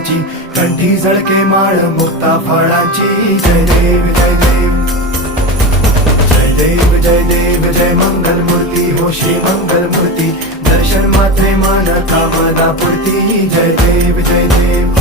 नावाची, कंठी झळके माळ मुक्ता फळाची. जय देव जय देव जय देव जय देव जय मंगल मूर्ती हो श्री मंगल मूर्ती. दर्शन मात्रे मान कामना पूर्ती. जय देव जय देव.